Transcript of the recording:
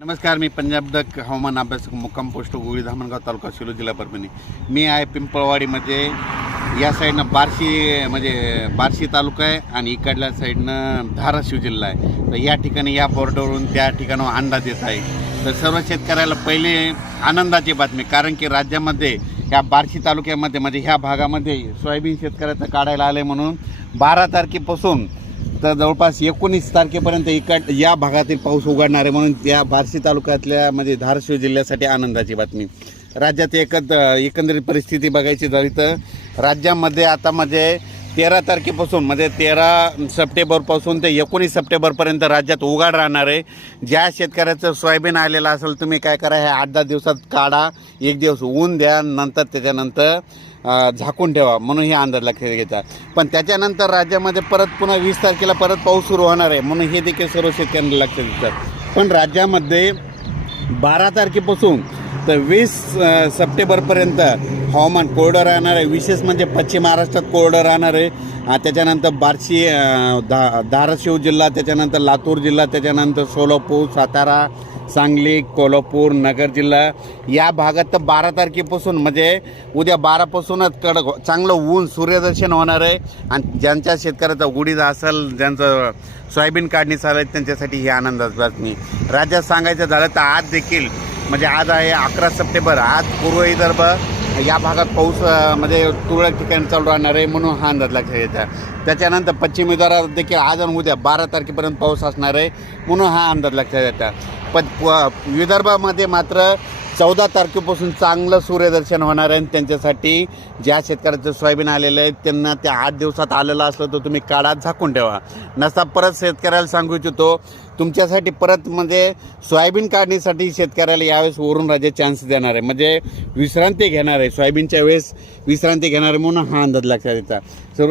नमस्कार, मी पंजाब डक हवामान अभ्यासक मुक्काम पोस्ट गोळी धामणगाव तालुका शिलो जिल्हा परभणी. मी आहे पिंपळवाडीमध्ये. या साईडनं बार्शी तालुका आहे आणि इकडल्या साईडनं धाराशिव जिल्हा आहे. तर या ठिकाणी या बॉर्डरवरून त्या ठिकाणावर अंदाज येत आहे. तर सर्व शेतकऱ्याला पहिले आनंदाची बातमी, कारण की राज्यामध्ये या बार्शी तालुक्यामध्ये ह्या भागामध्ये सोयाबीन शेतकऱ्याचं काढायला आलं आहे. म्हणून 12 तारखेपासून तर जवळपास 19 तारखेपर्यंत या भागातील पाऊस उघडणार आहे. म्हणून या बार्शी तालुक्यातल्या धाराशिव जिल्ह्यासाठी आनंदाची बातमी. राज्यात एकंदरीत परिस्थिती बघायची झाली तर राज्यामध्ये आता 13 तारखेपासून 13 सप्टेंबरपासून ते 19 सप्टेंबरपर्यंत राज्यात उघाड राहणार आहे. ज्या शेतकऱ्याचं सोयाबीन आलेलं असेल, तुम्ही काय करा, हे 8-10 दिवसात काढा, 1 दिवस ऊन द्या, नंतर त्याच्यानंतर झाकून ठेवा, म्हणून हे अंदाज लक्षात घ्यायचा. पण त्याच्यानंतर राज्यामध्ये परत पुन्हा 20 तारखेला परत पाऊस सुरू होणार आहे, म्हणून हे देखील सर्व शेतकऱ्यांना लक्षात घेतात. पण राज्यामध्ये 12 तारखेपासून तर 20 सप्टेंबरपर्यंत हवामान कोरडं राहणार आहे. विशेष पश्चिम महाराष्ट्रात कोरडं राहणार आहे. त्याच्यानंतर बार्शी, धाराशिव जिल्हा, त्याच्यानंतर लातूर जिल्हा, त्याच्यानंतर सोलापूर, सातारा, सांगली, कोल्हापूर, नगर जिल्हा या भागात तर 12 तारखेपासून उद्या 12पासूनच चांगलं ऊन सूर्यदर्शन होणार आहे. आणि ज्यांच्या शेतकऱ्याचा उडीद असेल, ज्यांचं सोयाबीन काढणी चालू आहे, त्यांच्यासाठी ही आनंदाची बातमी. राज्यात सांगायचं झालं तर आज देखील आज आहे 11 सप्टेंबर. आज पूर्व विदर्भ या भागात पाऊस तुरळक ठिकाणी चालू राहणार आहे, म्हणून हा अंदाज लक्षात घ्यायचा. त्याच्यानंतर पश्चिम विदर्भात देखील आज आणि उद्या 12 तारखेपर्यंत पाऊस असणार आहे, म्हणून हा अंदाज लक्षात घ्यायचा. पण विदर्भामध्ये मात्र 14 तारखेपासून चांगलं सूर्यदर्शन होणार आहे. त्यांच्यासाठी ज्या शेतकऱ्याचं सोयाबीन आलेलं आहे त्यांना त्या 8 दिवसात आलेलं असलं तर तुम्ही काढा, झाकून ठेवा. नसता परत शेतकऱ्याला सांगू इच्छितो, तुमच्यासाठी परत सोयाबीन काढणीसाठी शेतकऱ्याला यावेळेस वरून राज्य चान्स देणार आहे, विश्रांती घेणार आहे, सोयाबीनच्या वेळेस विश्रांती घेणार आहे, म्हणून हा अंदाज लक्षात येतात. सर्व